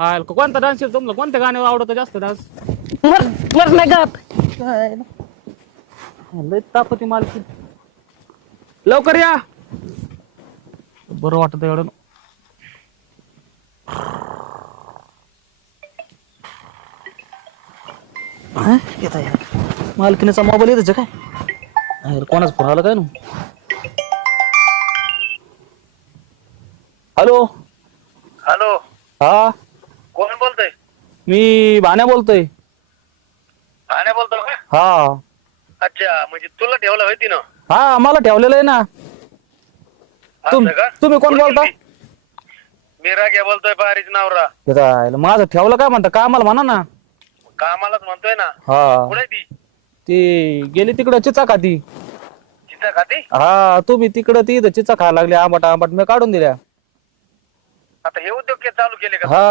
हा कोणता डान्स तुमला कोणत्या गाण्यावर आवडतं जास्त डान्स? मर नाही गात. लय तापती मालकी. लवकर या. बरं वाटत एवढं. मालकीनेचा मोबाईल येतच काय? कोणाच फोन आला काय ना? हॅलो. हॅलो. हा कोण बोलतोय? मी भाण्या बोलतोय. भाण्या बोलतो का? हा अच्छा, म्हणजे तुला ठेवलं होती ना? हा मला ठेवलेलं आहे ना. असं का? तुम्ही कोण बोलता? मी राग्या बोलतोय, बारीच नावरा. माझं ठेवलं काय म्हणता कामाला म्हणा ना. कामालाच म्हणतोय ना. हा कुठे ती? ती गेली तिकडं चिचा खाती. चिता खाती? हा तुम्ही तिकडं ती चिचा खायला लागली आंबट आंबट मी काढून दिल्या. आता हे उद्योग चालू केले का? हा